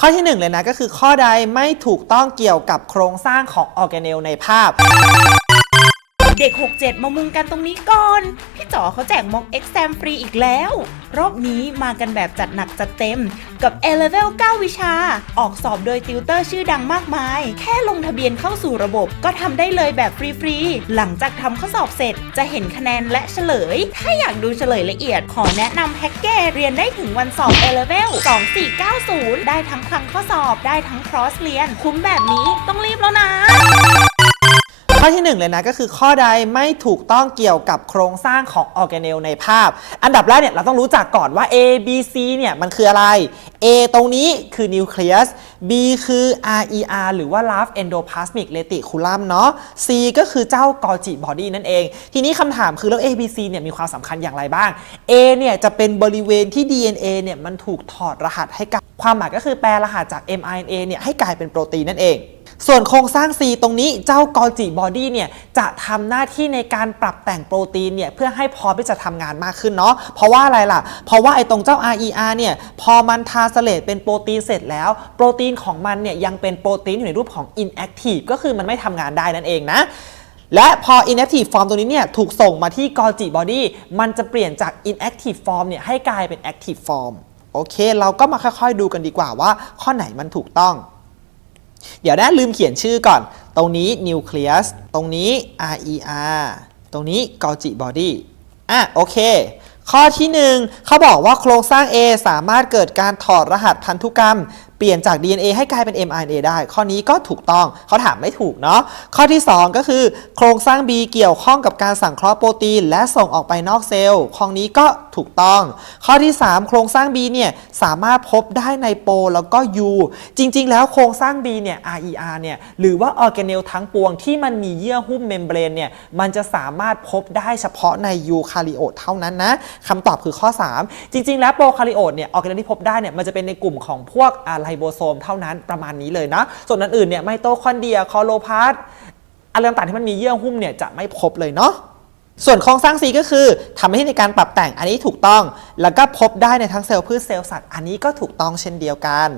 ข้อที่หนึ่งเลยนะก็คือข้อใดไม่ถูกต้องเกี่ยวกับโครงสร้างของออร์แกเนลในภาพ เด็ก 67 มามุงกันตรงนี้ก่อน พี่จ๋อเขาแจกม็อกเอ็กซมฟรีอีกแล้ว รอบนี้มากันแบบจัดหนักจัดเต็มกับ A Level 9 วิชา ออกสอบโดยติวเตอร์ชื่อดังมากมาย แค่ลงทะเบียนเข้าสู่ระบบก็ทำได้เลยแบบฟรีๆ หลังจากทำข้อสอบเสร็จจะเห็นคะแนนและเฉลย ถ้าอยากดูเฉลยละเอียด ขอแนะนำแพ็กเกจเรียนได้ถึงวันสอบ A Level 2490 ได้ทั้งคลังข้อสอบได้ทั้งครอสเรียน คุ้มแบบนี้ต้องรีบแล้วนะ ข้อที่หนึ่งเลยนะ ก็คือข้อใดไม่ถูกต้องเกี่ยวกับโครงสร้างของออร์แกเนลในภาพ อันดับแรกเนี่ยเราต้องรู้จักก่อนว่า A B C เนี่ยมันคืออะไร A ตรงนี้คือนิวเคลียส B คือ RER หรือว่า Large Endoplasmic Reticulum เนาะ C ก็คือเจ้ากอจิบอดี้นั่นเอง ทีนี้คำถามคือแล้ว A B C เนี่ยมีความสำคัญอย่างไรบ้าง A เนี่ยจะเป็นบริเวณที่ DNA เนี่ยมันถูกถอดรหัสให้กับความหมายก็คือแปลรหัสจาก mRNA เนี่ยให้กลายเป็นโปรตีนนั่นเอง ส่วนโครงสร้าง C ตรงนี้เจ้ากอจิบอดี้เนี่ยจะทำหน้าที่ในการปรับแต่งโปรตีนเนี่ยเพื่อให้พร้อมที่จะทำงานมากขึ้นเนาะเพราะว่าอะไรล่ะ เพราะว่าไอ้ตรงเจ้า RER เนี่ยพอมันทาสเลตเป็นโปรตีนเสร็จแล้ว โปรตีนของมันเนี่ยยังเป็นโปรตีนอยู่ในรูปของ inactive ก็คือมันไม่ทำงานได้นั่นเองนะและพอ inactive form ตรงนี้เนี่ยถูกส่งมาที่ Golgi body มันจะเปลี่ยนจาก inactive form เนี่ยให้กลายเป็น active form โอเค เราก็มาค่อยๆดูกันดีกว่าว่าข้อไหนมันถูกต้อง เดี๋ยวนะลืมเขียนชื่อก่อน ตรงนี้ nucleus ตรงนี้ RER ตรงนี้ Golgi body อะโอเค ข้อที่ 1 เขาบอกว่าโครงสร้าง A สามารถเกิดการถอดรหัสพันธุกรรม เปลี่ยนจาก DNA ให้กลายเป็น mRNA ได้ ข้อนี้ก็ถูกต้องเขาถามไม่ถูกเนาะข้อที่ 2 ก็คือ โครงสร้าง B เกี่ยวข้องกับการสังเคราะห์โปรตีน และส่งออกไปนอกเซลล์ข้อนี้ก็ถูกต้อง ข้อที่ 3 โครงสร้าง B เนี่ยสามารถพบได้ในโปรแล้วก็ U จริง ๆ แล้วโครงสร้าง B เนี่ย RER เนี่ยหรือว่าออร์แกเนลทั้งปวงที่มันมีเยื่อหุ้มเมมเบรนเนี่ยมันจะสามารถพบได้เฉพาะในยูคาริโอตเท่านั้นนะคำตอบคือข้อ 3 จริง ๆ แล้วโปรคาริโอตเนี่ยออร์แกเนลที่พบได้เนี่ยมันจะเป็นในกลุ่มของพวกอะไไรโบโซมเท่านั้นประมาณนี้เลยนะ ส่วนอันอื่นเนี่ยไมโตคอนเดียคอโลพาสอะไรต่างๆที่มันมีเยื่อหุ้มเนี่ยจะไม่พบเลยเนาะส่วนโครงสร้าง C ก็คือทำให้ในการปรับแต่งอันนี้ถูกต้อง แล้วก็พบได้ในทั้งเซลล์พืชเซลล์สัตว์ อันนี้ก็ถูกต้องเช่นเดียวกัน